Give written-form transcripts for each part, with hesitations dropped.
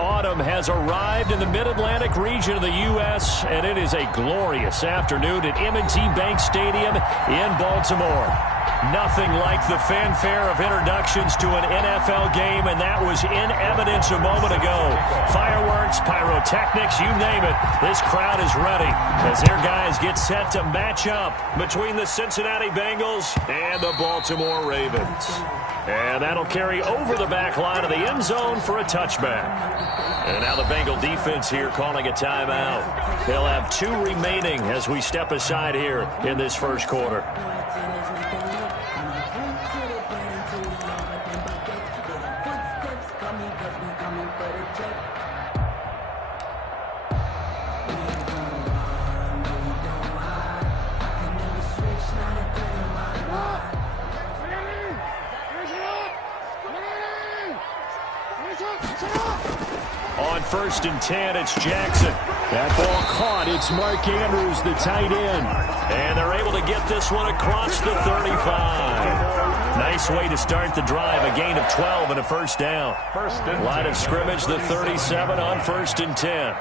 autumn has arrived in the Mid-Atlantic region of the U.S., and it is a glorious afternoon at M&T Bank Stadium in Baltimore. Nothing like the fanfare of introductions to an NFL game, and that was in evidence a moment ago. Fireworks, pyrotechnics, you name it. This crowd is ready as their guys get set to match up between the Cincinnati Bengals and the Baltimore Ravens. And that'll carry over the back line of the end zone for a touchback. And now the Bengal defense here calling a timeout. They'll have 2 remaining as we step aside here in this first quarter. On 1st and 10, it's Jackson. That ball caught. It's Mark Andrews, the tight end. And they're able to get this one across the 35. Nice way to start the drive. A gain of 12 and a first down. Line of scrimmage, the 37 on 1st and 10.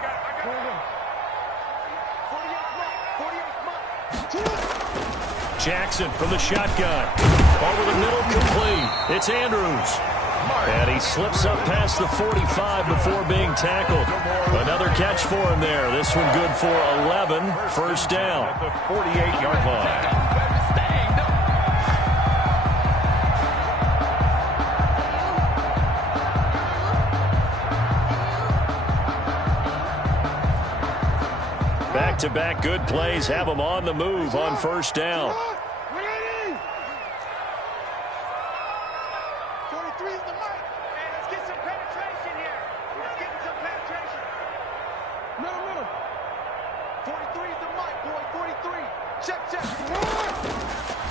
Jackson from the shotgun. Over the middle, complete. It's Andrews. And he slips up past the 45 before being tackled. Another catch for him there. This one good for 11. First down. At the 48-yard line. Back-to-back good plays have them on the move on first down.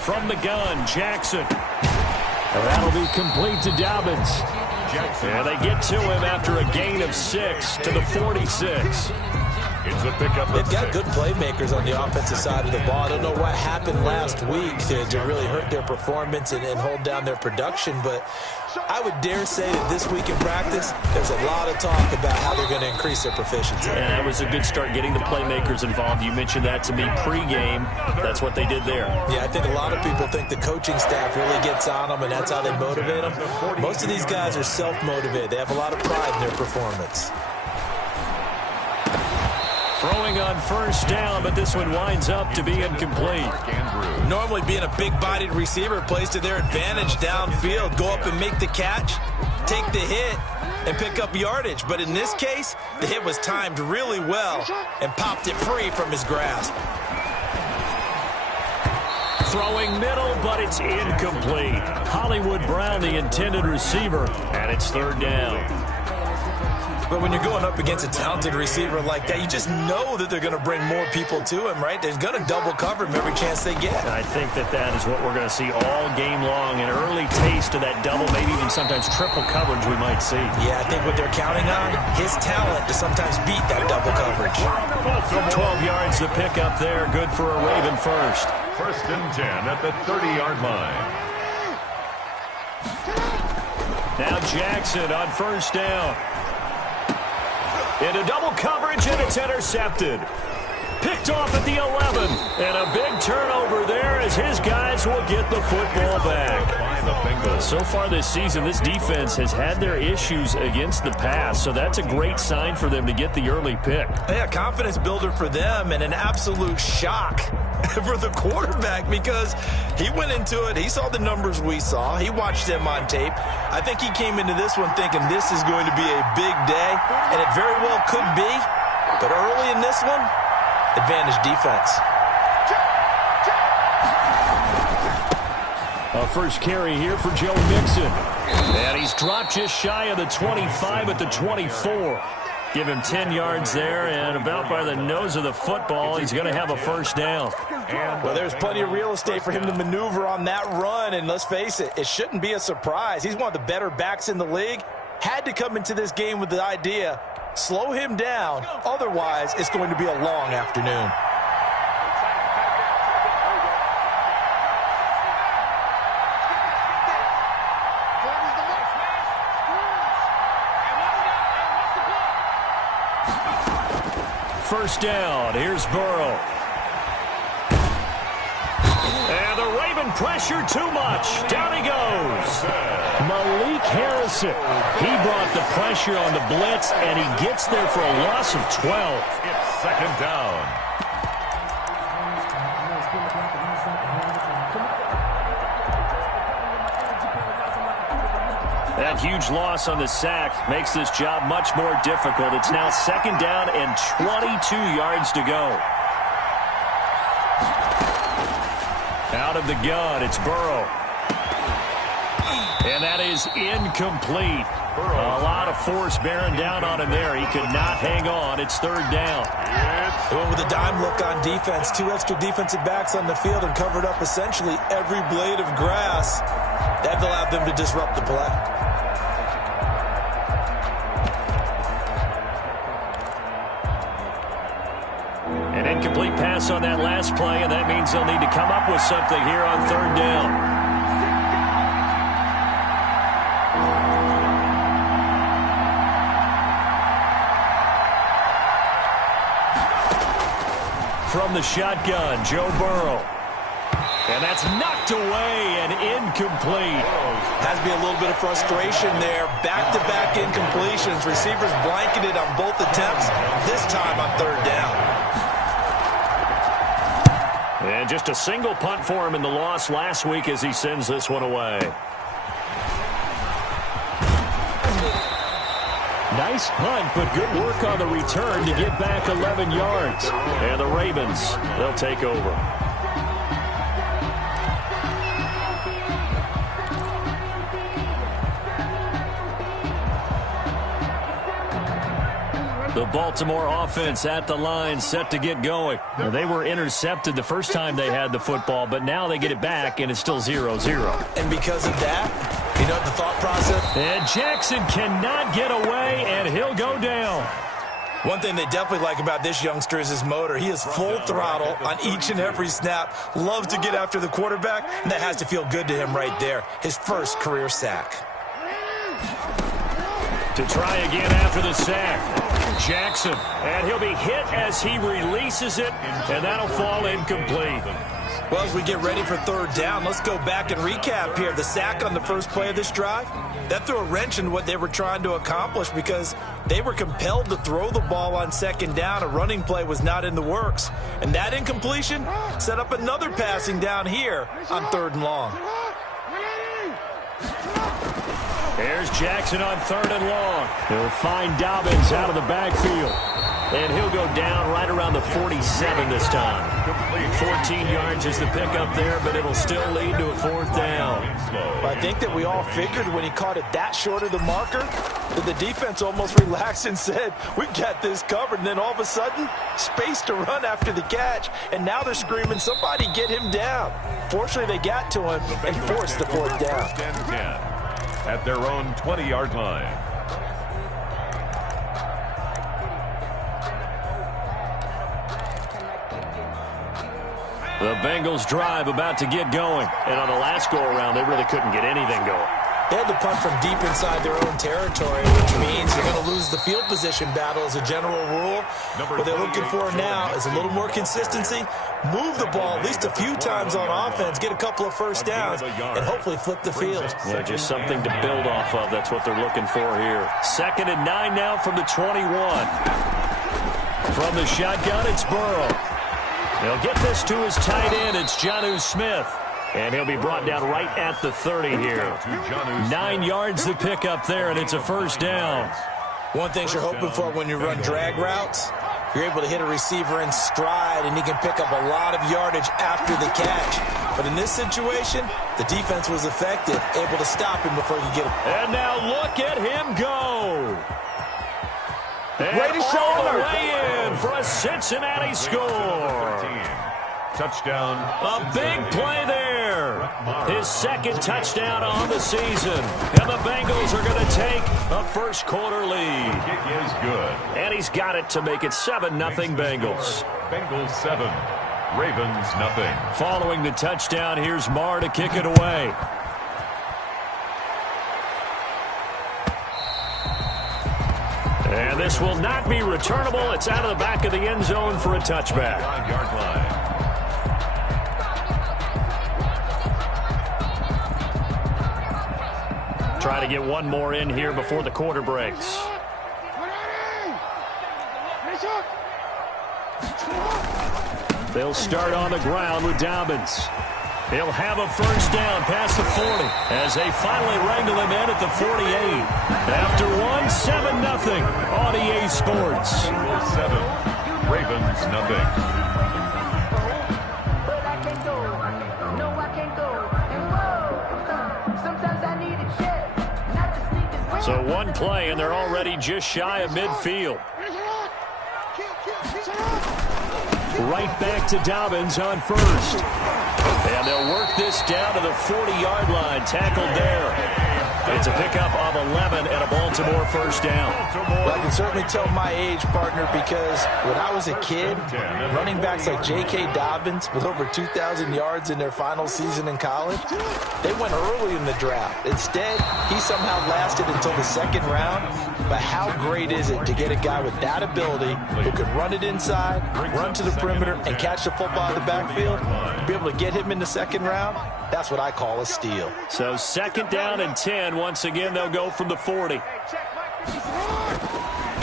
From the gun, Jackson. And that'll be complete to Dobbins. And they get to him after a gain of 6 to the 46. It's a pickup. They've got good playmakers on the offensive side of the ball. I don't know what happened last week to really hurt their performance and hold down their production, but I would dare say that this week in practice, there's a lot of talk about how they're going to increase their proficiency. And that was a good start getting the playmakers involved. You mentioned that to me pregame. That's what they did there. Yeah, I think a lot of people think the coaching staff really gets on them, and that's how they motivate them. Most of these guys are self-motivated. They have a lot of pride in their performance. Throwing on first down, but this one winds up to be incomplete. Normally being a big-bodied receiver plays to their advantage downfield. Go up and make the catch, take the hit, and pick up yardage. But in this case, the hit was timed really well and popped it free from his grasp. Throwing middle, but it's incomplete. Hollywood Brown, the intended receiver, and it's third down. But when you're going up against a talented receiver like that, you just know that they're going to bring more people to him, right? They're going to double cover him every chance they get. I think that is what we're going to see all game long. An early taste of that double, maybe even sometimes triple coverage we might see. Yeah, I think what they're counting on, his talent to sometimes beat that double coverage. 12 yards to pick up there. Good for a Raven first. 1st and 10 at the 30-yard line. Now Jackson on first down. Into double coverage, and it's intercepted. Picked off at the 11. And a big turnover there as his guys will get the football back. So far this season, this defense has had their issues against the pass, so that's a great sign for them to get the early pick. Yeah, confidence builder for them and an absolute shock for the quarterback because he went into it. He saw the numbers we saw. He watched them on tape. I think he came into this one thinking this is going to be a big day, and it very well could be. But early in this one, advantage defense. A first carry here for Joe Mixon. And he's dropped just shy of the 25 at the 24. Give him 10 yards there, and about by the nose of the football, he's going to have a first down. Well, there's plenty of real estate for him to maneuver on that run, and let's face it, it shouldn't be a surprise. He's one of the better backs in the league. Had to come into this game with the idea, slow him down, otherwise it's going to be a long afternoon. first down. Here's Burrow. And the Raven pressure too much. Down he goes. Malik Harrison. He brought the pressure on the blitz, and he gets there for a loss of 12. It's second down. That huge loss on the sack makes this job much more difficult. It's now second down and 22 yards to go. Out of the gun, it's Burrow. And that is incomplete. A lot of force bearing down on him there. He could not hang on. It's third down. They went with a dime look on defense. 2 extra defensive backs on the field and covered up essentially every blade of grass. That allowed them to disrupt the play. An incomplete pass on that last play, and that means they'll need to come up with something here on third down. From the shotgun, Joe Burrow. And that's knocked away and incomplete. Has to be a little bit of frustration there. Back-to-back incompletions. Receivers blanketed on both attempts, this time on third down. And just a single punt for him in the loss last week as he sends this one away. Nice punt, but good work on the return to get back 11 yards. And the Ravens, they'll take over. The Baltimore offense at the line, set to get going. Now, they were intercepted the first time they had the football, but now they get it back, and it's still 0-0. And because of that, you know the thought process? And Jackson cannot get away, and he'll go down. One thing they definitely like about this youngster is his motor. He is full throttle on each and every snap. Loves to get after the quarterback, and that has to feel good to him right there. His first career sack. To try again after the sack. Jackson, and he'll be hit as he releases it, and that'll fall incomplete. Well, as we get ready for third down, let's go back and recap here. The sack on the first play of this drive, that threw a wrench in what they were trying to accomplish because they were compelled to throw the ball on second down. A running play was not in the works. And that incompletion set up another passing down here on third and long. There's Jackson on third and long. He'll find Dobbins out of the backfield. And he'll go down right around the 47 this time. 14 yards is the pickup there, but it'll still lead to a fourth down. I think that we all figured when he caught it that short of the marker that the defense almost relaxed and said, we've got this covered. And then all of a sudden, space to run after the catch. And now they're screaming, somebody get him down. Fortunately, they got to him and forced the fourth down. At their own 20-yard line. The Bengals drive about to get going. And on the last go-around, they really couldn't get anything going. They had to punt from deep inside their own territory, which means you're going to lose the field position battle as a general rule. What they're looking for now is a little more consistency. Move the ball at least a few times on offense, get a couple of first downs, and hopefully flip the field. Yeah, just something to build off of. That's what they're looking for here. 2nd and 9 now from the 21. From the shotgun, it's Burrow. He'll get this to his tight end. It's Jonnu Smith. And he'll be brought down right at the 30 here. 9 yards to pick up there, and it's a first down. One thing you're hoping for when you run drag routes, you're able to hit a receiver in stride, and he can pick up a lot of yardage after the catch. But in this situation, the defense was effective, able to stop him before he could get him. And now look at him go. And Right all the way in for a Cincinnati score. Touchdown. A big play there. His 2nd touchdown on the season. And the Bengals are going to take a first quarter lead. Kick is good. And he's got it to make it 7-0 Bengals. Bengals 7, Ravens nothing. Following the touchdown, here's Marr to kick it away. And And this will not be returnable. It's out of the back of the end zone for a touchback. 5-yard line. Try to get one more in here before the quarter breaks. They'll start on the ground with Dobbins. He'll have a first down past the 40 as they finally wrangle him in at the 48. After 7-0 on EA Sports. 7. Ravens nothing. So one play, and they're already just shy of midfield. Right back to Dobbins on first. And they'll work this down to the 40-yard line. Tackled there. It's a pickup of 11 and a Baltimore first down. Well, I can certainly tell my age, partner, because when I was a kid, running backs like J.K. Dobbins with over 2,000 yards in their final season in college, they went early in the draft. Instead, he somehow lasted until the second round. But how great is it to get a guy with that ability who can run it inside, run to the perimeter, and catch the football in the backfield? To be able to get him in the second round, that's what I call a steal. So second down and 10. Once again, they'll go from the 40.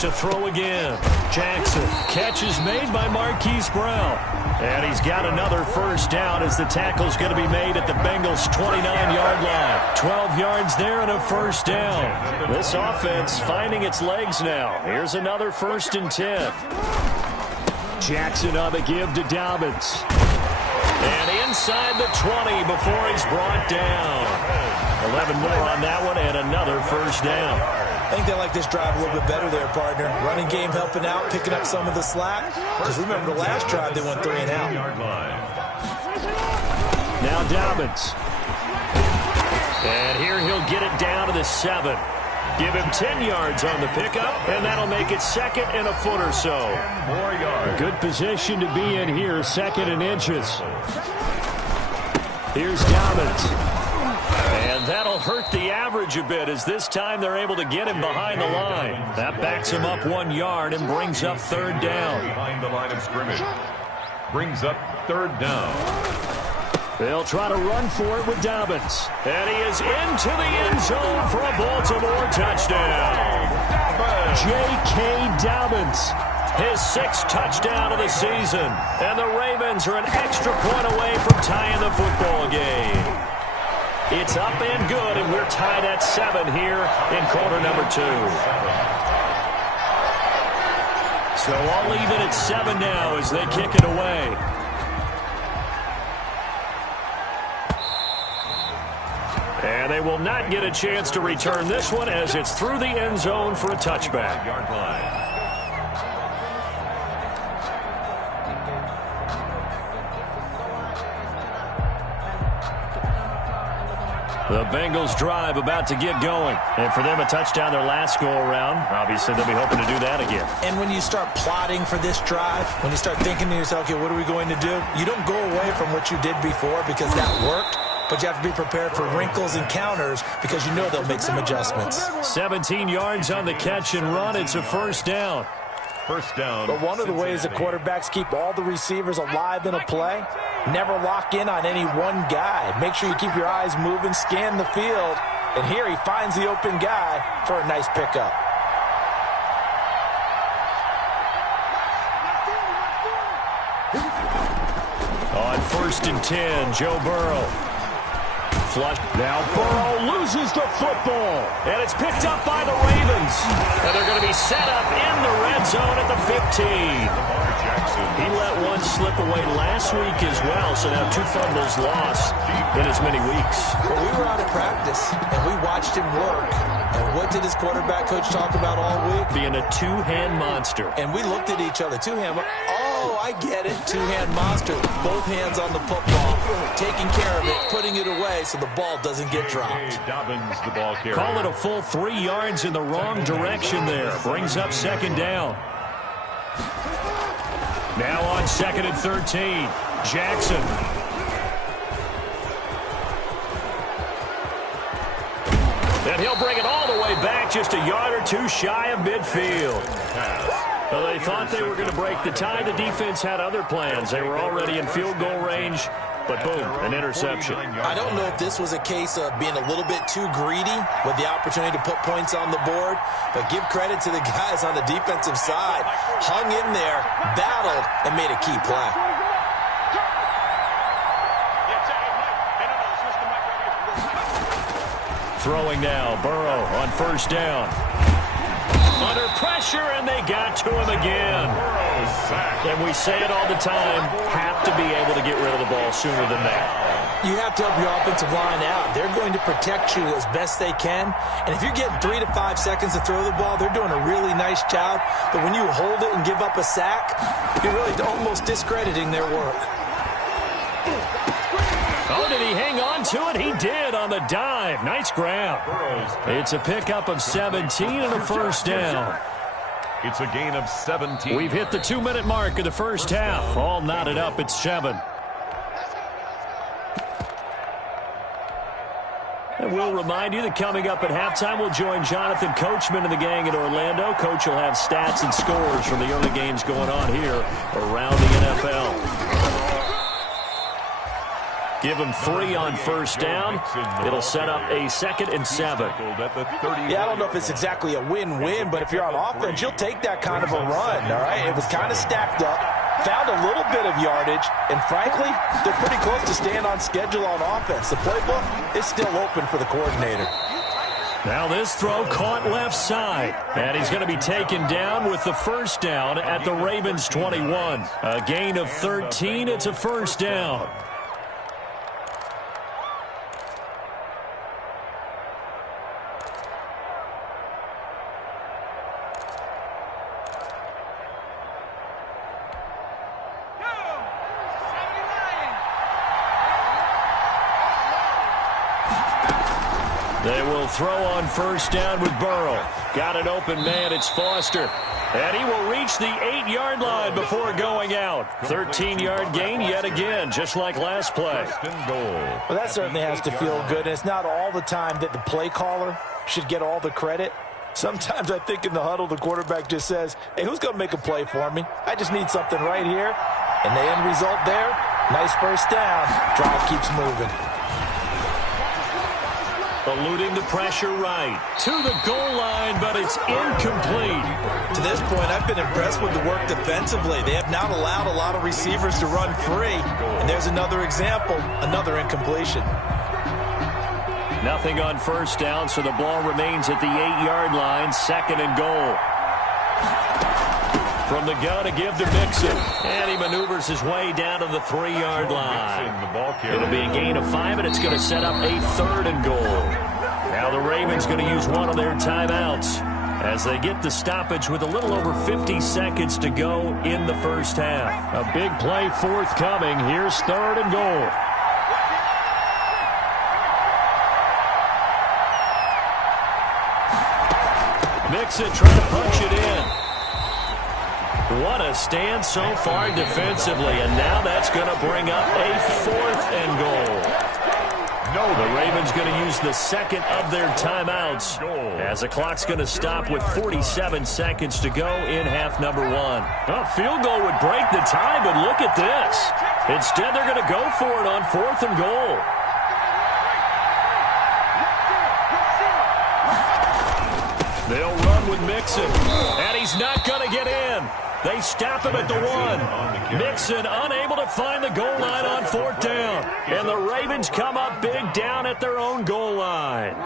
To throw again. Jackson. Catch is made by Marquise Brown. And he's got another first down as the tackle's going to be made at the Bengals' 29-yard line. 12 yards there and a first down. This offense finding its legs now. Here's another 1st and 10. Jackson on the give to Dobbins. And inside the 20 before he's brought down. 11 more on that one and another first down. I think they like this drive a little bit better there, partner. Running game helping out, picking up some of the slack. Because remember the last drive, they went 3 and out. Now Dobbins. And here he'll get it down to the 7. Give him 10 yards on the pickup, and that'll make it 2nd and a foot or so. 4 yards. Good position to be in here, 2nd and inches. Here's Dobbins. And that'll hurt the average a bit as this time they're able to get him behind the line. That backs him up 1 yard and brings up 3rd down. Behind the line of scrimmage. Brings up 3rd down. They'll try to run for it with Dobbins. And he is into the end zone for a Baltimore touchdown. J.K. Dobbins, his 6th touchdown of the season. And the Ravens are an extra point away from tying the football game. It's up and good, and we're tied at 7 here in quarter number 2. So I'll leave it at 7 now as they kick it away. And they will not get a chance to return this one as it's through the end zone for a touchback. Yard line. The Bengals drive about to get going. And for them, a touchdown their last go-around. Obviously, they'll be hoping to do that again. And when you start plotting for this drive, when you start thinking to yourself, okay, what are we going to do? You don't go away from what you did before because that worked. But you have to be prepared for wrinkles and counters because you know they'll make some adjustments. 17 yards on the catch and run. It's a first down. First down. But one of the ways that quarterbacks keep all the receivers alive in a play, never lock in on any one guy. Make sure you keep your eyes moving, scan the field. And here he finds the open guy for a nice pickup. On 1st and 10, Joe Burrow. Flush. Now Burrow loses the football. And it's picked up by the Ravens. And they're going to be set up in the red zone at the 15. He let one slip away last week as well, so now 2 fumbles lost in as many weeks. Well, we were out of practice, and we watched him work. And what did his quarterback coach talk about all week? Being a 2-hand monster. And we looked at each other. 2-hand. Oh, I get it. 2-hand monster. Both hands on the football, taking care of it, putting it away so the ball doesn't get dropped. Dobbins, the ball carrier. Call it a full 3 yards in the wrong direction there. Brings up 2nd down. Now on 2nd and 13, Jackson. And he'll bring it all the way back, just a yard or two shy of midfield. Well, they thought they were going to break the tie. The defense had other plans. They were already in field goal range, but boom, an interception. I don't know if this was a case of being a little bit too greedy with the opportunity to put points on the board, but give credit to the guys on the defensive side. Hung in there, battled, and made a key play. Throwing now, Burrow on first down. Under pressure, and they got to him again. And we say it all the time, have to be able to get rid of the ball sooner than that. You have to help your offensive line out. They're going to protect you as best they can. And if you're getting 3 to 5 seconds to throw the ball, they're doing a really nice job. But when you hold it and give up a sack, you're really almost discrediting their work. Oh, did he hang on to it? He did on the dive. Nice grab. It's a pickup of 17 and a first down. It's a gain of 17. We've hit the 2-minute mark of the first half. All knotted up at 7. And we'll remind you that coming up at halftime, we'll join Jonathan Coachman and the gang in Orlando. Coach will have stats and scores from the early games going on here around the NFL. Give him 3 on first down. It'll set up a 2nd and 7. Yeah, I don't know if it's exactly a win-win, but if you're on offense, you'll take that kind of a run, all right? It was kind of stacked up, found a little bit of yardage, and frankly, they're pretty close to staying on schedule on offense. The playbook is still open for the coordinator. Now this throw caught left side, and he's going to be taken down with the first down at the Ravens 21. A gain of 13, it's a first down. They will throw on first down with Burrow. Got an open man, it's Foster. And he will reach the 8-yard line before going out. 13-yard gain yet again, just like last play. Well, that certainly has to feel good. And it's not all the time that the play caller should get all the credit. Sometimes I think in the huddle, the quarterback just says, hey, who's going to make a play for me? I just need something right here. And the end result there, nice first down. Drive keeps moving. Eluding the pressure right to the goal line, but it's incomplete. To this point, I've been impressed with the work defensively. They have not allowed a lot of receivers to run free. And there's another example, another incompletion. Nothing on first down, so the ball remains at the 8-yard line, 2nd and goal. From the gun to give to Mixon. And he maneuvers his way down to the 3-yard line. It'll be a gain of 5, and it's going to set up a 3rd and goal. Now the Ravens going to use one of their timeouts as they get the stoppage with a little over 50 seconds to go in the first half. A big play forthcoming. Here's 3rd and goal. Mixon trying to punch it in. What a stand so far defensively, and now that's going to bring up a 4th and goal. The Ravens going to use the 2nd of their timeouts as the clock's going to stop with 47 seconds to go in half number 1. A field goal would break the tie, but look at this. Instead, they're going to go for it on 4th and goal. They'll run with Mixon, and he's not going to get in. They stop him at the 1. Mixon unable to find the goal line on 4th down. And the Ravens come up big down at their own goal line.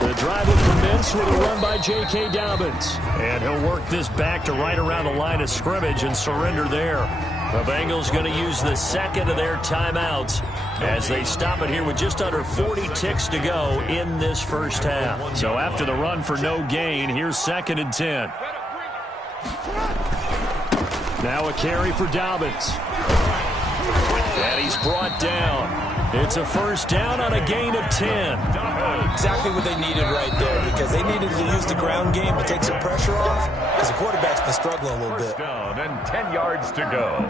The drive will commence with a run by J.K. Dobbins. And he'll work this back to right around the line of scrimmage and surrender there. The Bengals going to use the 2nd of their timeouts as they stop it here with just under 40 ticks to go in this first half. So after the run for no gain, here's 2nd and 10. Now a carry for Dobbins. And he's brought down. It's a first down on a gain of 10. Exactly what they needed right there, because they needed to use the ground game to take some pressure off, because the quarterback's been struggling a little bit. Down and 10 yards to go.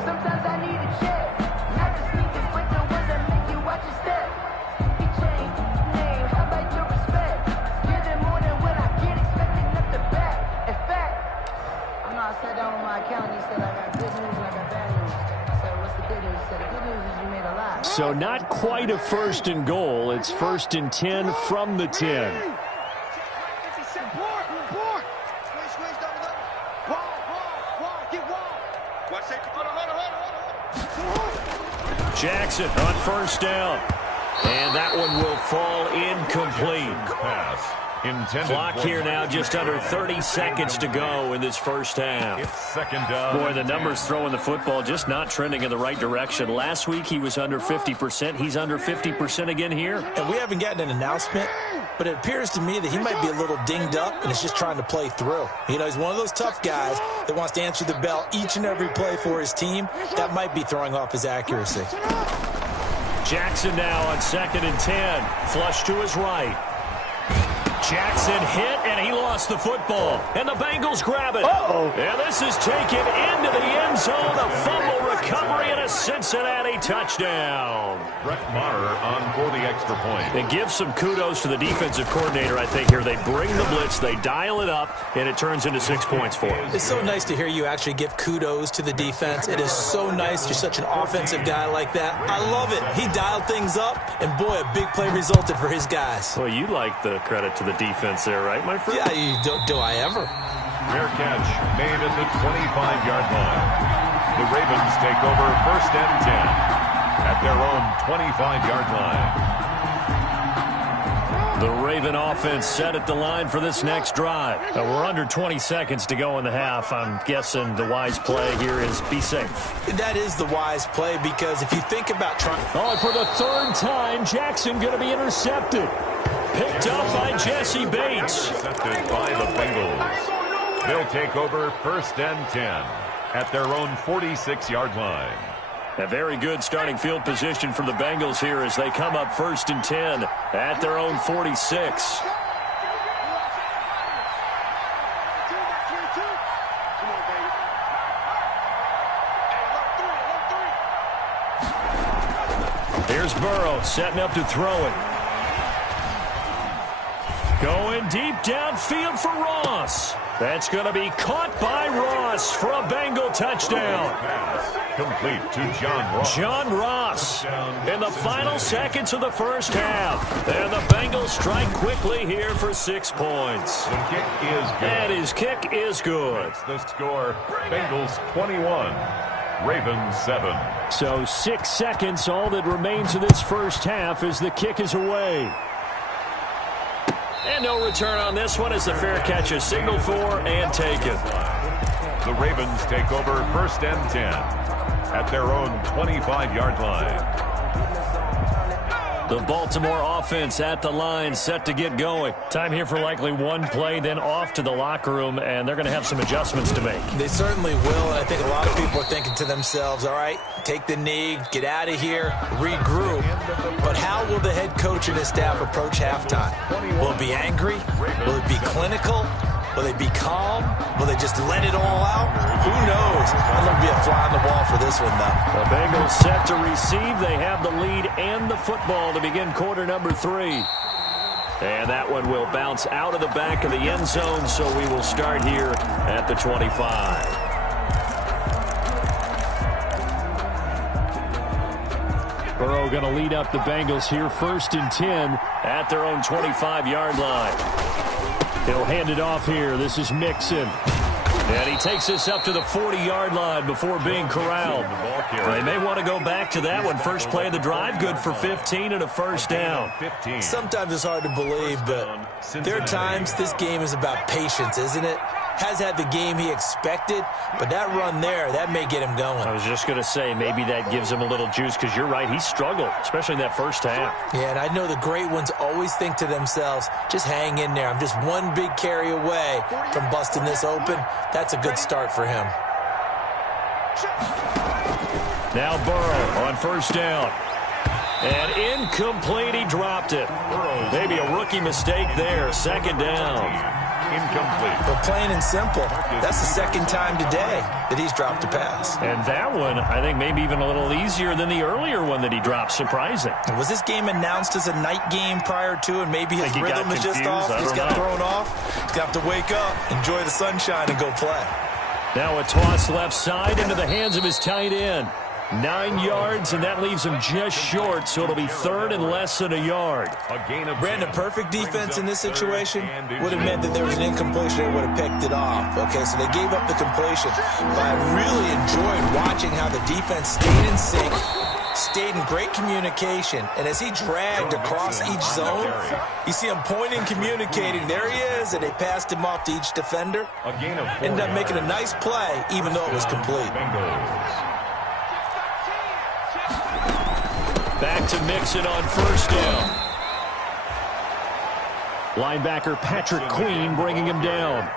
sat down on my account and he said, I got good news and I got bad news. I said, what's the good news? He said, the good news is you made a lot. So not quite a first and goal. It's first and 10 from the 10. Jackson on first down. And that one will fall incomplete. Pass. Clock here now, just under 30 seconds to go in this first half. It's second down. Boy, the numbers throwing the football just not trending in the right direction. Last week he was under 50%. He's under 50% again here. And we haven't gotten an announcement, but it appears to me that he might be a little dinged up and is just trying to play through. You know, he's one of those tough guys that wants to answer the bell each and every play for his team. That might be throwing off his accuracy. Jackson now on second and 10. Flush to his right. Jackson hit, and he lost the football. And the Bengals grab it. And this is taken into the end zone. A fumble recovery and a Cincinnati touchdown. Brett Maher on for the extra point. And give some kudos to the defensive coordinator, I think, here. They bring the blitz, they dial it up, and it turns into 6 points for them. It's so nice to hear you actually give kudos to the defense. It is so nice. You're such an offensive guy like that. I love it. He dialed things up, and boy, a big play resulted for his guys. Well, you like the credit to the defense there, right, my friend? Yeah, do I ever? Fair catch made at the 25-yard line. The Ravens take over first and 10 at their own 25-yard line. The Raven offense set at the line for this next drive. We're under 20 seconds to go in the half. I'm guessing the wise play here is be safe. That is the wise play, because if you think about trying... Oh, for the third time, Jackson going to be intercepted. Picked up by Jesse Bates. Intercepted by the Bengals. They'll take over first and 10 at their own 46-yard line. A very good starting field position for the Bengals here as they come up first and 10 at their own 46. Here's Burrow setting up to throw it. Going deep downfield for Ross. That's going to be caught by Ross for a Bengal touchdown. Pass complete to John Ross. John Ross in the final seconds of the first half. And the Bengals strike quickly here for 6 points. The kick is good. And his kick is good. That's the score. Bengals 21, Ravens 7. So 6 seconds, all that remains of this first half as the kick is away. And no return on this one as the fair catch is signaled for and taken. The Ravens take over first and 10 at their own 25-yard line. The Baltimore offense at the line, set to get going. Time here for likely one play, then off to the locker room, and they're going to have some adjustments to make. They certainly will, and I think a lot of people are thinking to themselves, all right, take the knee, get out of here, regroup. But how will the head coach and his staff approach halftime? Will it be angry? Will it be clinical? Will they be calm? Will they just let it all out? Who knows? I'd love to be a fly on the wall for this one, though. The Bengals set to receive. They have the lead and the football to begin quarter number 3. And that one will bounce out of the back of the end zone, so we will start here at the 25. Burrow going to lead up the Bengals here first and 10 at their own 25-yard line. He'll hand it off here. This is Mixon. And he takes this up to the 40-yard line before being corralled. They may want to go back to that one. First play of the drive, good for 15 and a first down. Sometimes it's hard to believe, but there are times this game is about patience, isn't it? Has had the game he expected, but that run there, that may get him going. I was just going to say, maybe that gives him a little juice, because you're right, he struggled, especially in that first half. Yeah, and I know the great ones always think to themselves, just hang in there. I'm just one big carry away from busting this open. That's a good start for him. Now Burrow on first down. And incomplete, he dropped it. Maybe a rookie mistake there, second down. Incomplete. But plain and simple, that's the second time today that he's dropped a pass. And that one, I think, maybe even a little easier than the earlier one that he dropped. Surprising. Was this game announced as a night game prior to, and maybe his rhythm is just off? He's got thrown off. He's got to wake up, enjoy the sunshine, and go play. Now a toss left side into the hands of his tight end. 9 yards, and that leaves him just short, so it'll be third and less than a yard. Brandon, perfect defense in this situation would have meant that there was an incompletion that would have picked it off. Okay, so they gave up the completion. But I really enjoyed watching how the defense stayed in sync, stayed in great communication, and as he dragged across each zone, you see him pointing, communicating. There he is, and they passed him off to each defender. Ended up making a nice play, even though it was complete. Back to Mixon on first down. Linebacker Patrick Queen bringing him down.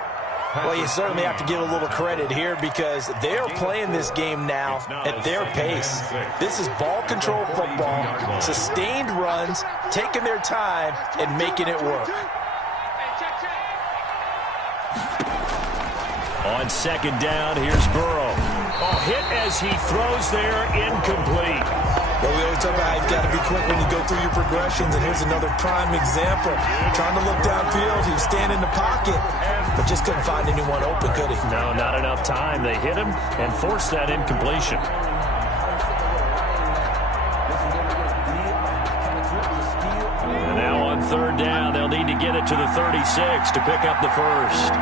Well, you certainly have to give a little credit here because they're playing this game now at their pace. This is ball control football, sustained runs, taking their time, and making it work. On second down, here's Burrow. Oh, hit as he throws there, incomplete. Well, we always talk about how you've got to be quick when you go through your progressions, and here's another prime example. Trying to look downfield, he was standing in the pocket, but just couldn't find anyone open, could he? No, not enough time. They hit him and forced that incompletion. And now on third down, they'll need to get it to the 36 to pick up the first.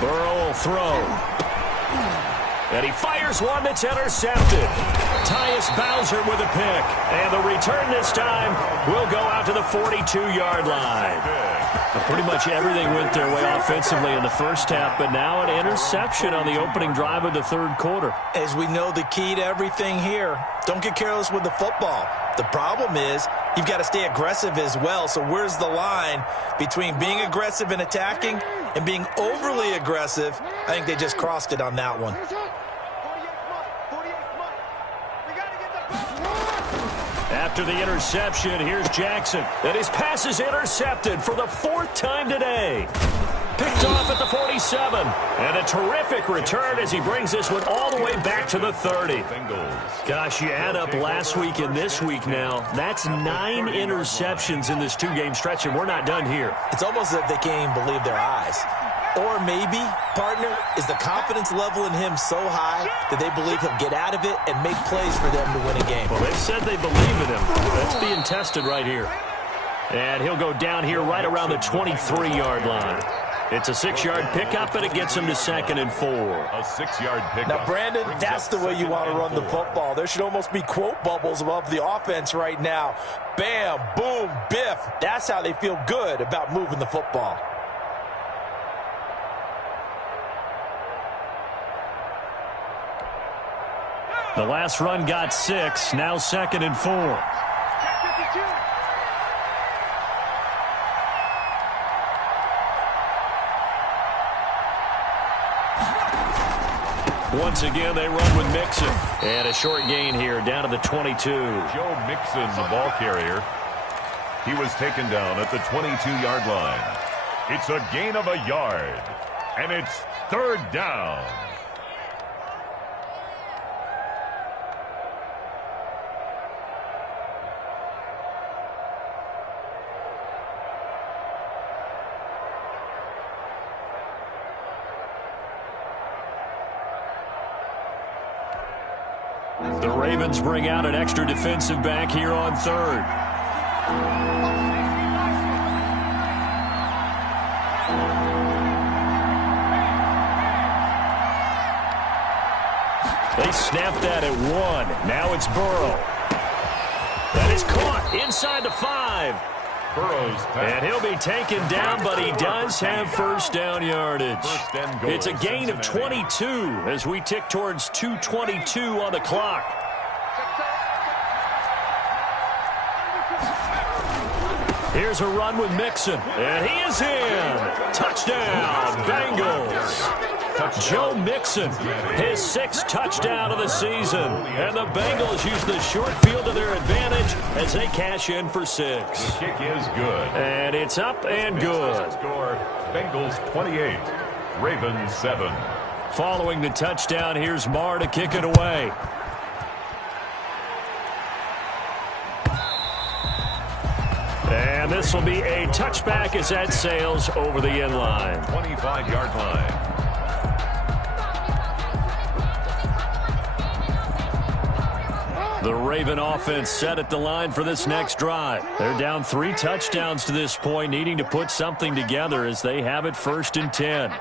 Burrow will throw. And he fires one that's intercepted. Tyus Bowser with a pick. And the return this time will go out to the 42-yard line. Pretty much everything went their way offensively in the first half, but now an interception on the opening drive of the third quarter. As we know, the key to everything here, don't get careless with the football. The problem is you've got to stay aggressive as well. So where's the line between being aggressive and attacking and being overly aggressive? I think they just crossed it on that one. After the interception, here's Jackson. And his pass is intercepted for the fourth time today. Picked off at the 47. And a terrific return as he brings this one all the way back to the 30. Gosh, you add up last week and this week now. That's 9 interceptions in this two-game stretch, and we're not done here. It's almost as if they can't even believe their eyes. Or maybe, partner, is the confidence level in him so high that they believe he'll get out of it and make plays for them to win a game. Well, they've said they believe in him. That's being tested right here. And he'll go down here right around the 23-yard line. It's a 6-yard pickup, and it gets him to 2nd and 4. A 6-yard pickup. Now, Brandon, that's the way you want to run the football. There should almost be quote bubbles above the offense right now. Bam, boom, biff. That's how they feel good about moving the football. The last run got 6, now 2nd and 4. Once again, they run with Mixon. And a short gain here, down to the 22. Joe Mixon, the ball carrier. He was taken down at the 22-yard line. It's a gain of a yard. And it's third down. The Ravens bring out an extra defensive back here on third. They snap that at 1. Now it's Burrow. That is caught inside the 5. And he'll be taken down, but he does have first down yardage. It's a gain of 22 as we tick towards 2:22 on the clock. Here's a run with Mixon, and he is in. Touchdown, Bengals. Joe Mixon, his 6th touchdown of the season. And the Bengals use the short field to their advantage as they cash in for 6. The kick is good. And it's up and good. Score, Bengals 28, Ravens 7. Following the touchdown, here's Marr to kick it away. And this will be a touchback as that sails over the end line. 25-yard line. The Raven offense set at the line for this next drive. They're down 3 touchdowns to this point, needing to put something together as they have it 1st and 10.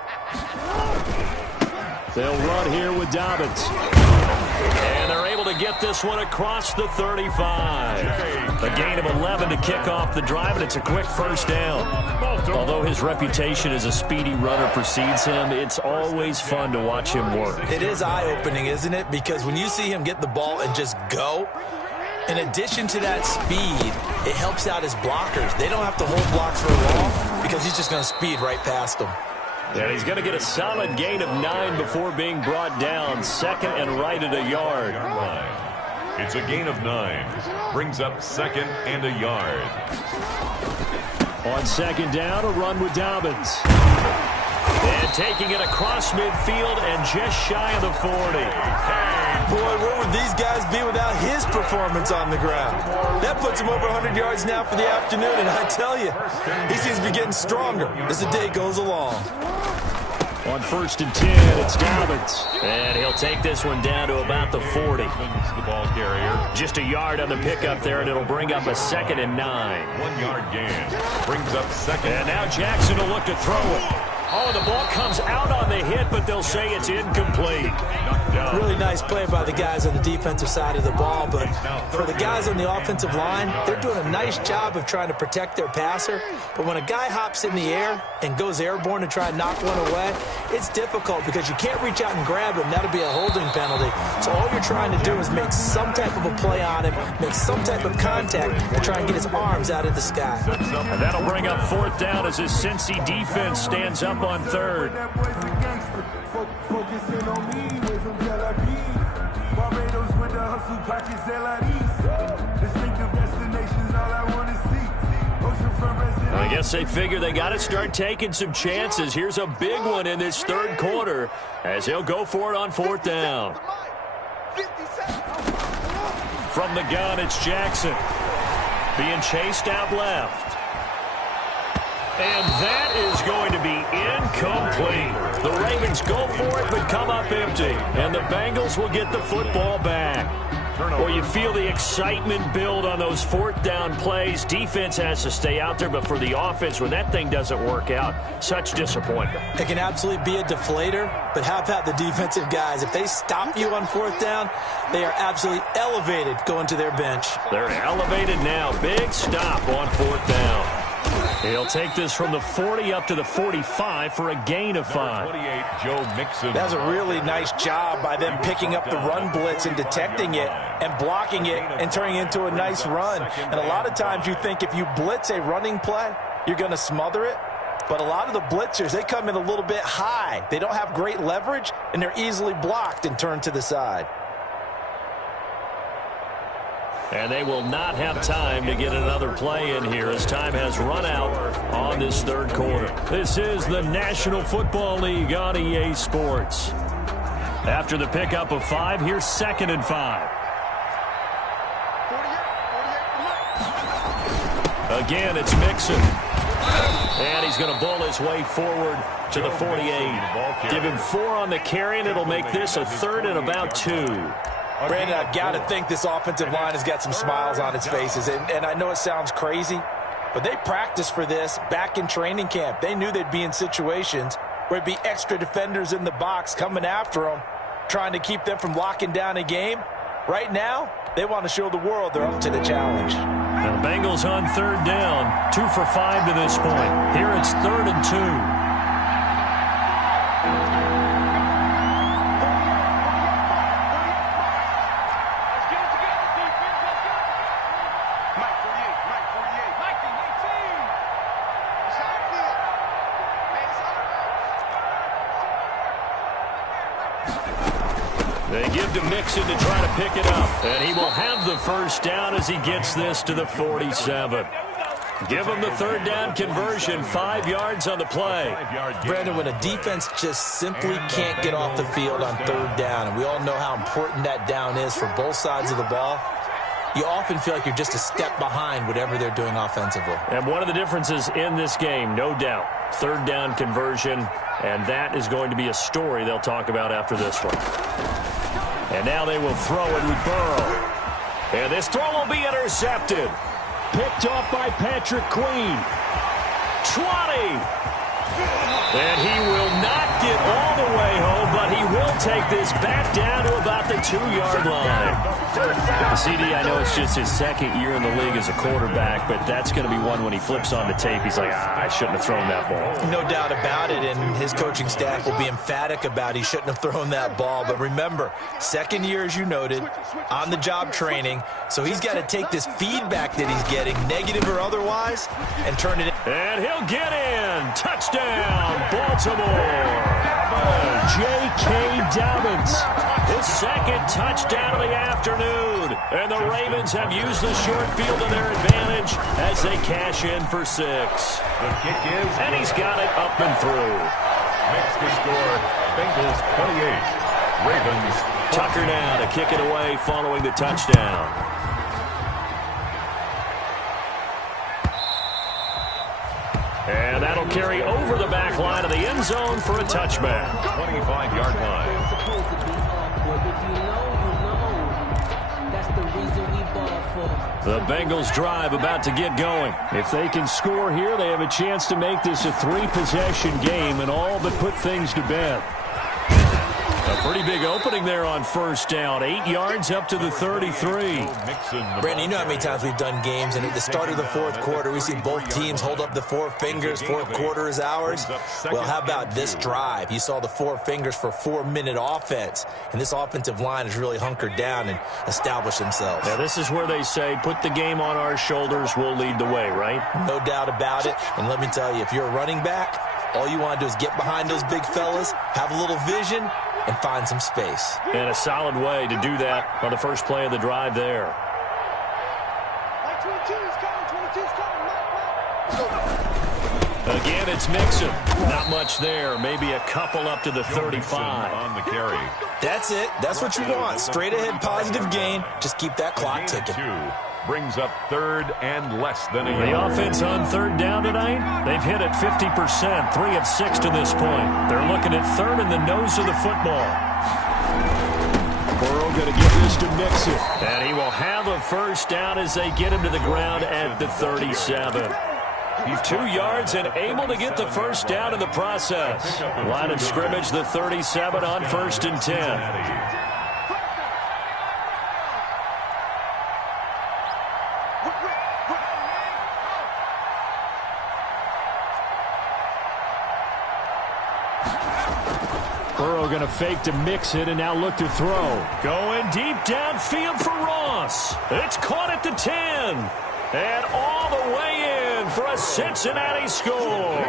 They'll run here with Dobbins. And they're able to get this one across the 35. A gain of 11 to kick off the drive, and it's a quick first down. Although his reputation as a speedy runner precedes him, it's always fun to watch him work. It is eye-opening, isn't it? Because when you see him get the ball and just go, in addition to that speed, it helps out his blockers. They don't have to hold blocks for long because he's just going to speed right past them. And he's going to get a solid gain of 9 before being brought down. 2nd and right at a yard. It's a gain of 9. Brings up 2nd and a yard. On 2nd down, a run with Dobbins. And taking it across midfield and just shy of the 40. Boy, where would these guys be without his performance on the ground? That puts him over 100 yards now for the afternoon, and I tell you, he seems to be getting stronger as the day goes along. On 1st and 10, it's Dobbins. And he'll take this one down to about the 40. The ball carrier. Just a yard on the pickup there, and it'll bring up a 2nd and 9. 1-yard gain. Brings up 2nd. And now Jackson will look to throw it. Oh, the ball comes out on the hit, but they'll say it's incomplete. Really nice play by the guys on the defensive side of the ball, but for the guys on the offensive line, they're doing a nice job of trying to protect their passer. But when a guy hops in the air and goes airborne to try and knock one away, it's difficult because you can't reach out and grab him. That'll be a holding penalty. So all you're trying to do is make some type of a play on him, make some type of contact to try and get his arms out of the sky. And that'll bring up 4th down as his Cincy defense stands up on 3rd. I guess they figure they got to start taking some chances. Here's a big one in this 3rd quarter as he'll go for it on 4th down. From the gun, it's Jackson being chased out left. And that is going to be incomplete. The Ravens go for it but come up empty. And the Bengals will get the football back. Well, you feel the excitement build on those 4th down plays. Defense has to stay out there, but for the offense, when that thing doesn't work out, such disappointment. It can absolutely be a deflator, but how about the defensive guys? If they stop you on 4th down, they are absolutely elevated going to their bench. They're elevated now. Big stop on 4th down. He'll take this from the 40 up to the 45 for a gain of 5. 28, Joe Mixon. That's a really nice job by them picking up the run blitz and detecting it and blocking it and turning it into a nice run. And a lot of times you think if you blitz a running play, you're going to smother it. But a lot of the blitzers, they come in a little bit high. They don't have great leverage, and they're easily blocked and turned to the side. And they will not have time to get another play in here as time has run out on this 3rd quarter. This is the National Football League on EA Sports. After the pickup of 5, here's 2nd and 5. Again, it's Mixon. And he's going to bull his way forward to the 48. Give him 4 on the carry, and it'll make this a 3rd and about 2. Brandon, I've got to think this offensive line has got some smiles on its faces. And I know it sounds crazy, but they practiced for this back in training camp. They knew they'd be in situations where it'd be extra defenders in the box coming after them, trying to keep them from locking down a game. Right now, they want to show the world they're up to the challenge. Now the Bengals on 3rd down, 2 for 5 to this point. Here it's 3rd and 2. They give to Mixon to try to pick it up. And he will have the 1st down as he gets this to the 47. Give him the 3rd down conversion, 5 yards on the play. Brandon, when a defense just simply can't get off the field on 3rd down, and we all know how important that down is for both sides of the ball, you often feel like you're just a step behind whatever they're doing offensively. And one of the differences in this game, no doubt, third down conversion, and that is going to be a story they'll talk about after this one. And now they will throw it with Burrow. And this throw will be intercepted. Picked off by Patrick Queen. 20. And he will not get all the way home, but he will take this back down to about the 2-yard line. CD, I know it's just his second year in the league as a quarterback, but that's going to be one when he flips on the tape. He's like, I shouldn't have thrown that ball. No doubt about it, and his coaching staff will be emphatic about he shouldn't have thrown that ball. But remember, second year, as you noted, on-the-job training, so he's got to take this feedback that he's getting, negative or otherwise, and turn it in. And he'll get in. Touchdown, Baltimore. J.K. Dobbins, his second touchdown of the afternoon. And the Ravens have used the short field to their advantage as they cash in for 6. The kick is... And he's got it up and through. Makes the score, Bengals 28, Ravens. Tucker now to kick it away following the touchdown. And that'll carry over the back line of the end zone for a touchback. 25-yard line. The Bengals drive about to get going. If they can score here, they have a chance to make this a 3-possession game and all but put things to bed. A pretty big opening there on first down. 8 yards up to the 33. Brandon, you know how many times we've done games, and at the start of the fourth quarter, we see both teams hold up the 4 fingers. Fourth quarter is ours. Well, how about this drive? You saw the 4 fingers for 4-minute offense, and this offensive line has really hunkered down and established themselves. Now, this is where they say, put the game on our shoulders, we'll lead the way, right? No doubt about it. And let me tell you, if you're a running back, all you want to do is get behind those big fellas, have a little vision, and find some space. And a solid way to do that on the first play of the drive there. Again, it's Mixon. Not much there. Maybe a couple up to the 35. On the carry. That's it. That's what you want. Straight ahead positive gain. Just keep that clock ticking. 2 brings up third and less than a The yard. offense on third down tonight, they've hit it 50%, 3 of 6 to this point. They're looking at third in the nose of the football. Burrow going to give this to Mixon. And he will have a first down as they get him to the ground at the 37. He's 2 yards and able to get the first down in the process. Line of scrimmage, the 37 on 1st and 10. Burrow going to fake to mix it and now look to throw. Going deep downfield for Ross. It's caught at the 10. And all the way in for a Cincinnati score.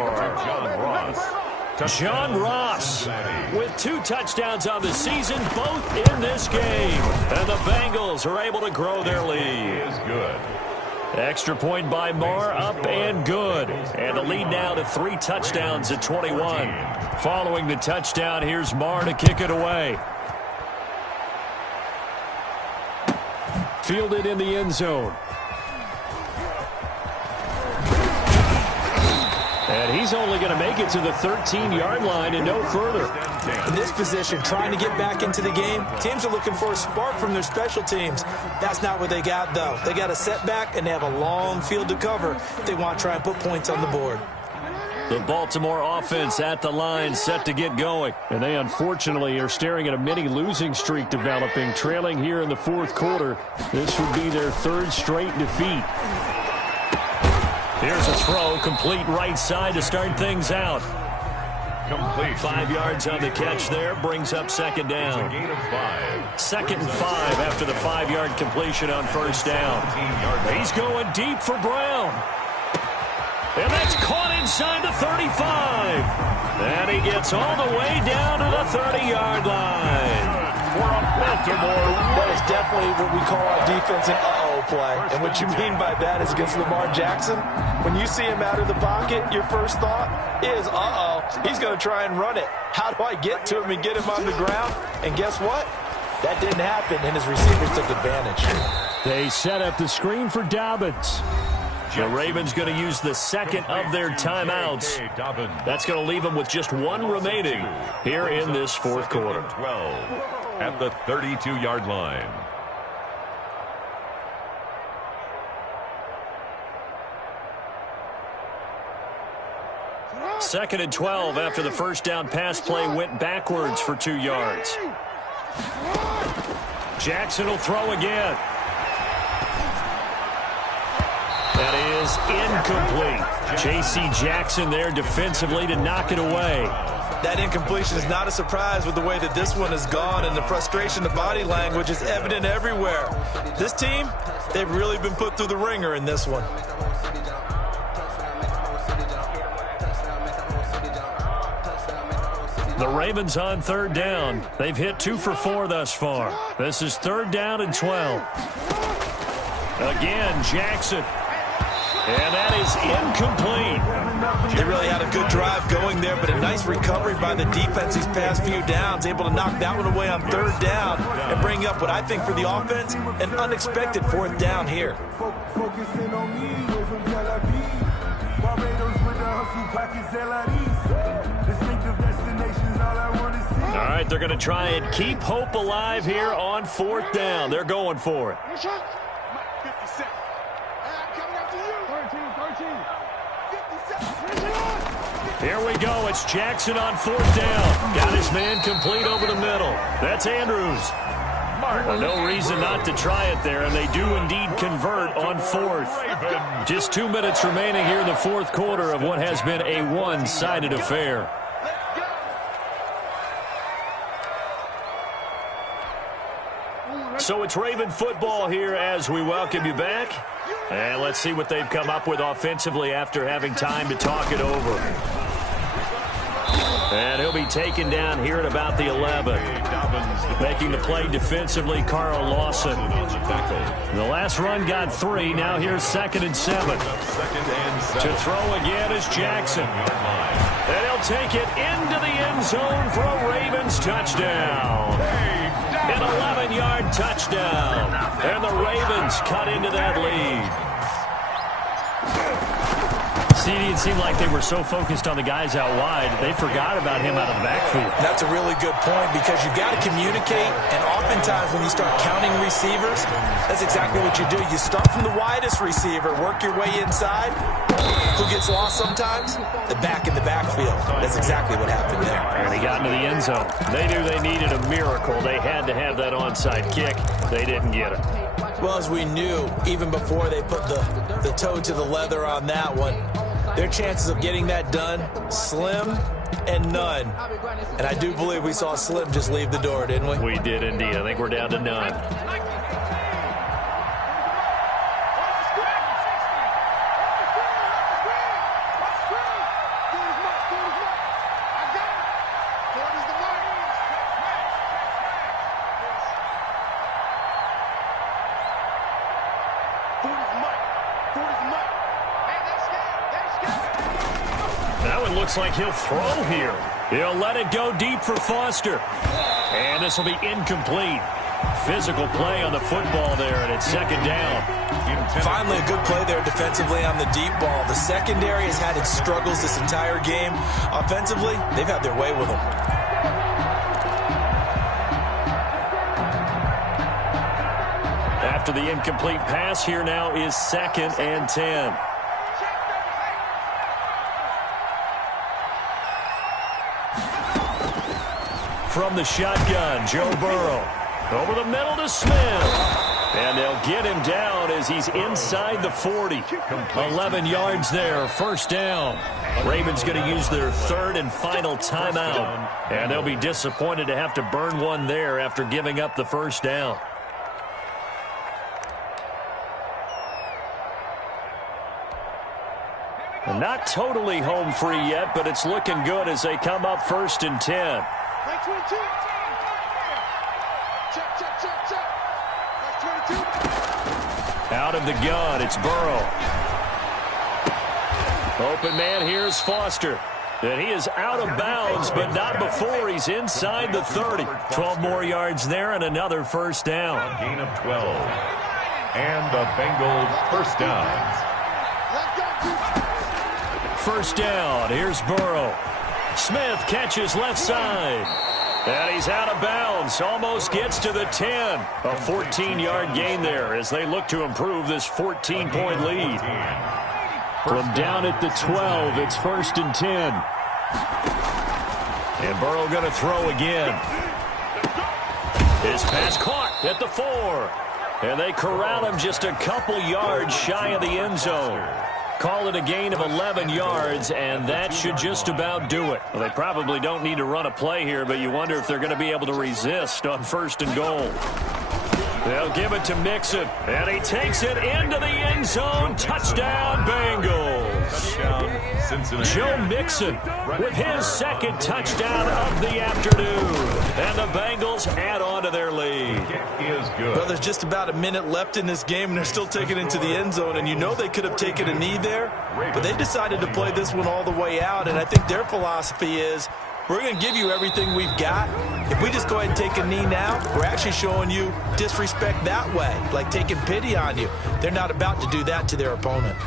John Ross with 2 touchdowns on the season, both in this game. And the Bengals are able to grow their lead. Is good. Extra point by Marr, up and good. And the lead now to 3 touchdowns at 21. Following the touchdown, here's Marr to kick it away. Fielded in the end zone. And he's only going to make it to the 13-yard line and no further. In this position, trying to get back into the game, teams are looking for a spark from their special teams. That's not what they got, though. They got a setback, and they have a long field to cover if they want to try and put points on the board. The Baltimore offense at the line, set to get going. And they, unfortunately, are staring at a mini losing streak developing, trailing here in the fourth quarter. This would be their 3rd straight defeat. Here's a throw, complete right side to start things out. Complete. 5 yards on the catch there, brings up second down. It's a gain of 5. 2nd and 5 after the 5-yard completion on first down. He's going deep for Brown. And that's caught inside the 35. And he gets all the way down to the 30-yard line. For a Baltimore. That is definitely what we call our defense an uh-oh play. And what you mean by that is against Lamar Jackson. When you see him out of the pocket, your first thought is, uh-oh, he's going to try and run it. How do I get to him and get him on the ground? And guess what? That didn't happen, and his receivers took advantage. They set up the screen for Dobbins. The Ravens going to use the second of their timeouts. That's going to leave them with just one remaining here in this fourth quarter. 12 at the 32-yard line. Second and 12 after the first down pass play went backwards for 2 yards. Jackson will throw again. That is incomplete. J.C. Jackson there defensively to knock it away. That incompletion is not a surprise with the way that this one has gone, and the frustration, the body language is evident everywhere. This team, they've really been put through the ringer in this one. The Ravens on third down. They've hit 2 for 4 thus far. This is third down and 12. Again, Jackson. And that is incomplete. They really had a good drive going there, but a nice recovery by the defense these past few downs, able to knock that one away on third down and bring up what I think for the offense, an unexpected fourth down here. All right, they're going to try and keep hope alive here on fourth down. They're going for it. Here we go. It's Jackson on fourth down. Got his man complete over the middle. That's Andrews. Well, no reason not to try it there, and they do indeed convert on fourth. Just 2 minutes remaining here in the fourth quarter of what has been a one-sided affair. So it's Raven football here as we welcome you back. And let's see what they've come up with offensively after having time to talk it over. And he'll be taken down here at about the 11. Making the play defensively, Carl Lawson. The last run got 3. Now here's 2nd and 7. To throw again is Jackson. And he'll take it into the end zone for a Ravens touchdown. An 11-yard touchdown. And the Ravens cut into that lead. It seemed like they were so focused on the guys out wide, they forgot about him out of the backfield. That's a really good point because you've got to communicate, and oftentimes when you start counting receivers, that's exactly what you do. You start from the widest receiver, work your way inside. Who gets lost sometimes? The back in the backfield. That's exactly what happened there. And he got into the end zone. They knew they needed a miracle. They had to have that onside kick. They didn't get it. Well, as we knew, even before they put the toe to the leather on that one, their chances of getting that done, slim and none. And I do believe we saw Slim just leave the door, didn't we? We did indeed. I think we're down to none. Looks like he'll throw here. He'll let it go deep for Foster. And this will be incomplete. Physical play on the football there, and it's 2nd down. Finally, a good play there defensively on the deep ball. The secondary has had its struggles this entire game. Offensively, they've had their way with them. After the incomplete pass, here now is 2nd and 10. From the shotgun, Joe Burrow. Over the middle to Smith. And they'll get him down as he's inside the 40. 11 yards there, first down. Ravens going to use their 3rd and final timeout. And they'll be disappointed to have to burn one there after giving up the first down. And not totally home free yet, but it's looking good as they come up 1st and 10. Out of the gun, it's Burrow. Open man, here's Foster. And he is out of bounds, but not before he's inside the 30. 12 more yards there and another first down. Gain of 12. And the Bengals first down. First down. Here's Burrow. Smith catches left side. And he's out of bounds. Almost gets to the 10. A 14-yard gain there as they look to improve this 14-point lead. From down at the 12, it's 1st and 10. And Burrow going to throw again. His pass caught at the 4. And they corral him just a couple yards shy of the end zone. Call it a gain of 11 yards, and that should just about do it. Well, they probably don't need to run a play here, but you wonder if they're going to be able to resist on 1st and goal. They'll give it to Mixon, and he takes it into the end zone. Touchdown, Bengals. Touchdown, Cincinnati. Joe Mixon with his second touchdown of the afternoon. And the Bengals add on to their lead. He is good. Well, there's just about a minute left in this game, and they're still taking it into the end zone. And you know they could have taken a knee there, but they decided to play this one all the way out. And I think their philosophy is, we're going to give you everything we've got. If we just go ahead and take a knee now, we're actually showing you disrespect that way, like taking pity on you. They're not about to do that to their opponent.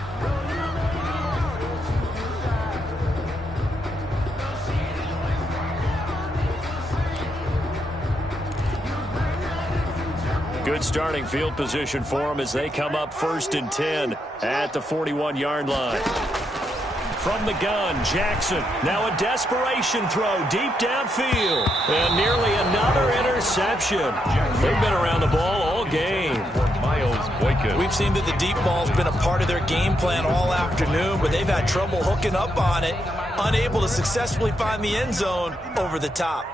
Good starting field position for them as they come up 1st and 10 at the 41-yard line. From the gun, Jackson. Now a desperation throw deep downfield. And nearly another interception. They've been around the ball all game. We've seen that the deep ball's been a part of their game plan all afternoon, but they've had trouble hooking up on it, unable to successfully find the end zone over the top.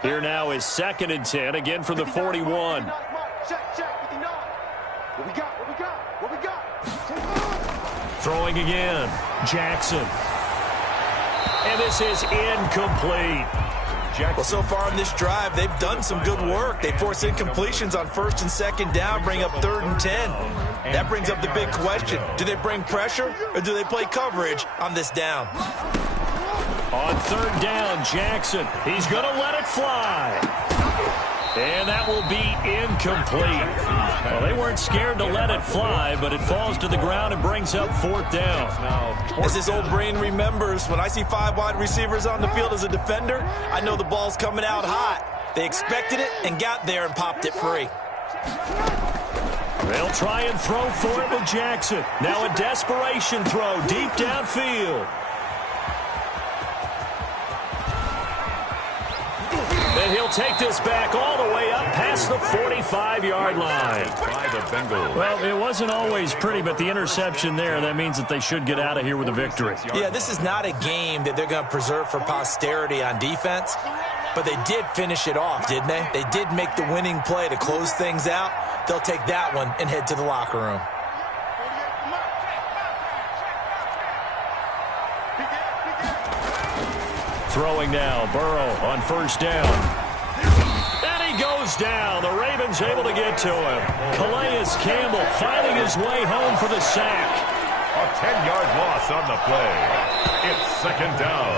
Here now is 2nd and 10, again from the 41. What we got? Throwing again, Jackson. And this is incomplete. Well, so far in this drive, they've done some good work. They force incompletions on 1st and 2nd down, bring up 3rd and 10. That brings up the big question. Do they bring pressure, or do they play coverage on this down? On 3rd down, Jackson. He's going to let it fly. And that will be incomplete. Well, they weren't scared to let it fly, but it falls to the ground and brings up 4th down. As his old brain remembers, when I see 5 wide receivers on the field as a defender, I know the ball's coming out hot. They expected it and got there and popped it free. They'll try and throw for it with Jackson. Now a desperation throw deep downfield. And he'll take this back all the way up past the 45-yard line. By the Bengals. Well, it wasn't always pretty, but the interception there, that means that they should get out of here with a victory. Yeah, this is not a game that they're going to preserve for posterity on defense, but they did finish it off, didn't they? They did make the winning play to close things out. They'll take that one and head to the locker room. Throwing now, Burrow on 1st down. And he goes down. The Ravens able to get to him. Calais Campbell finding his way home for the sack. A 10-yard loss on the play. It's 2nd down.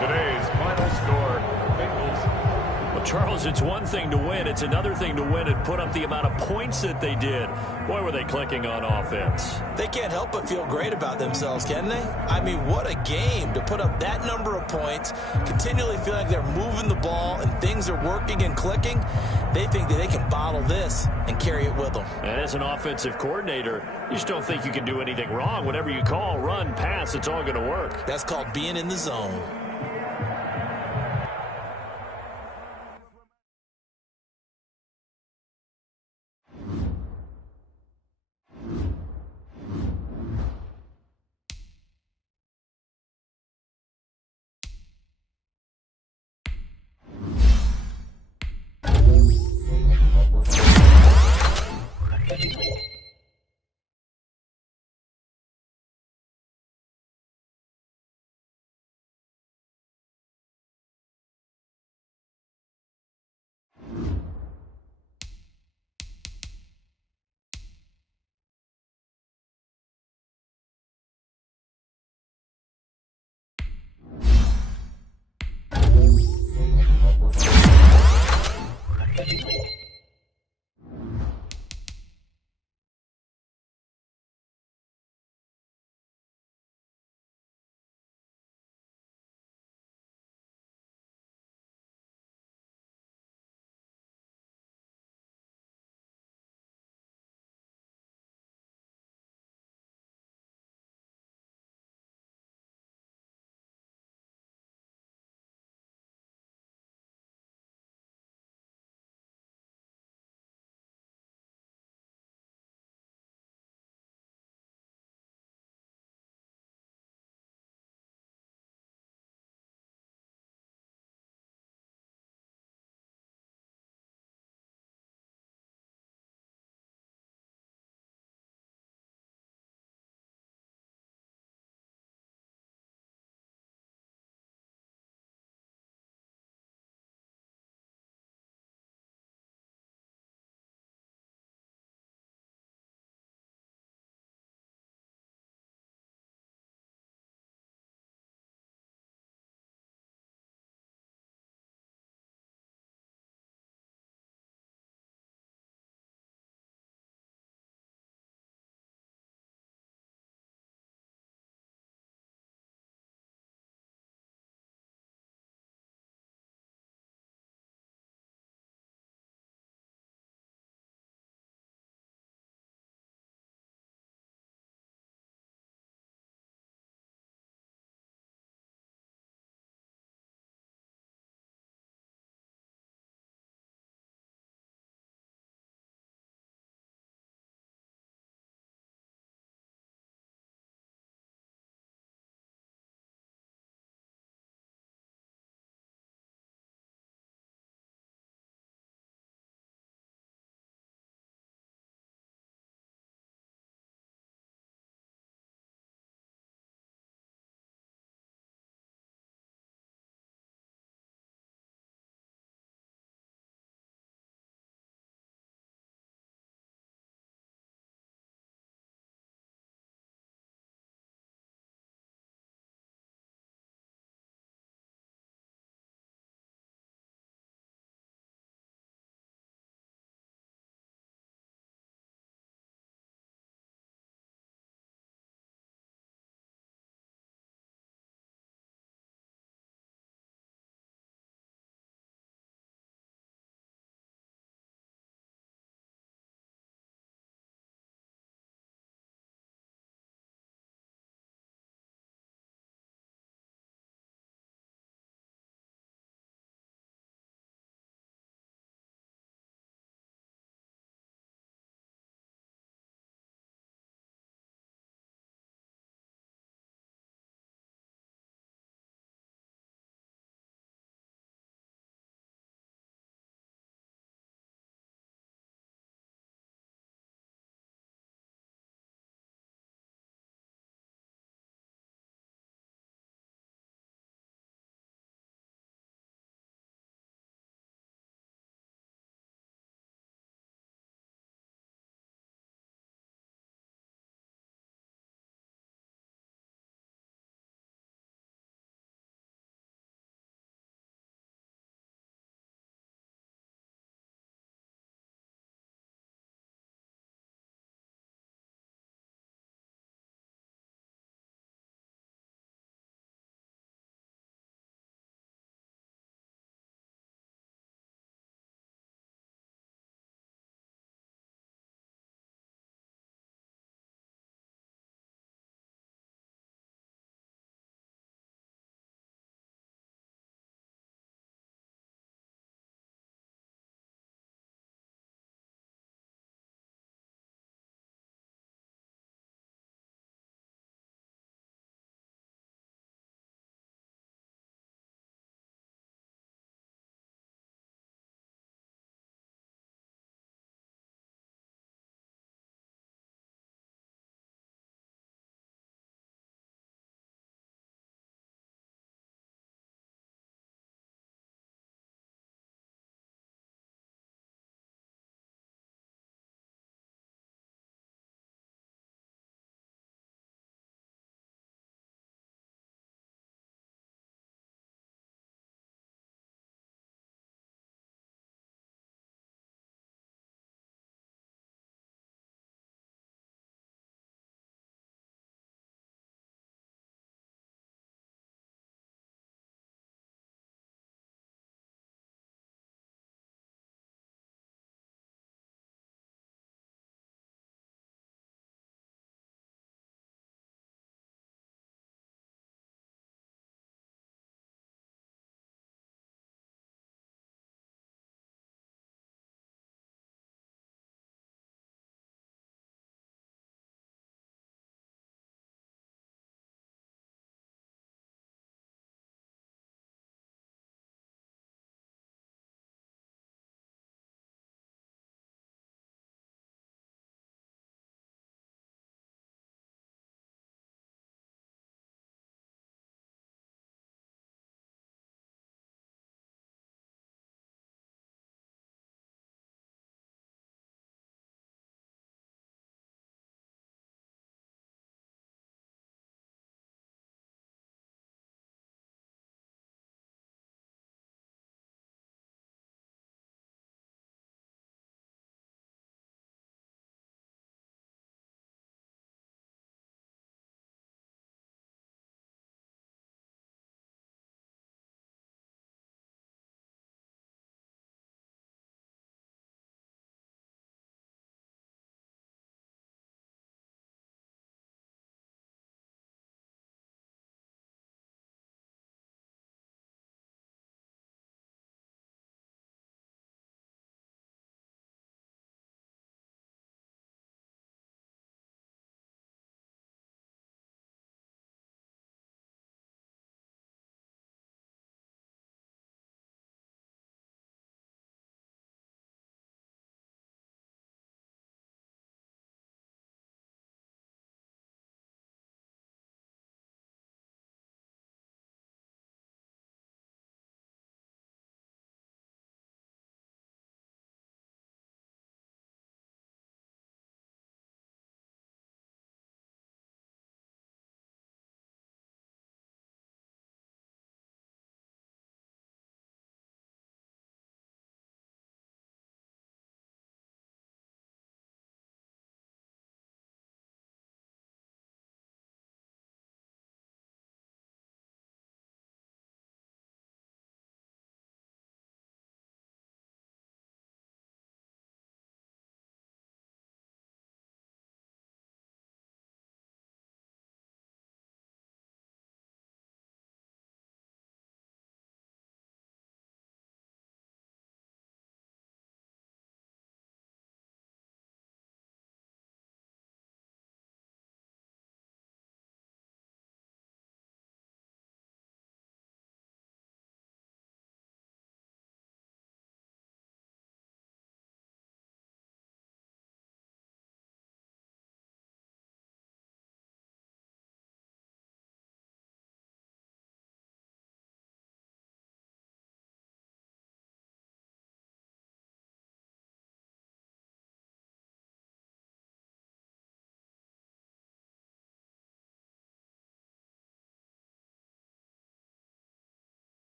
Today's final score, Bengals. Well, Charles, it's one thing to win. It's another thing to win and put up the amount of points that they did. Boy, were they clicking on offense. They can't help but feel great about themselves, can they? I mean, what a game to put up that number of points, continually feel like they're moving the ball and things are working and clicking. They think that they can bottle this and carry it with them. And as an offensive coordinator, you just don't think you can do anything wrong. Whatever you call, run, pass, it's all going to work. That's called being in the zone.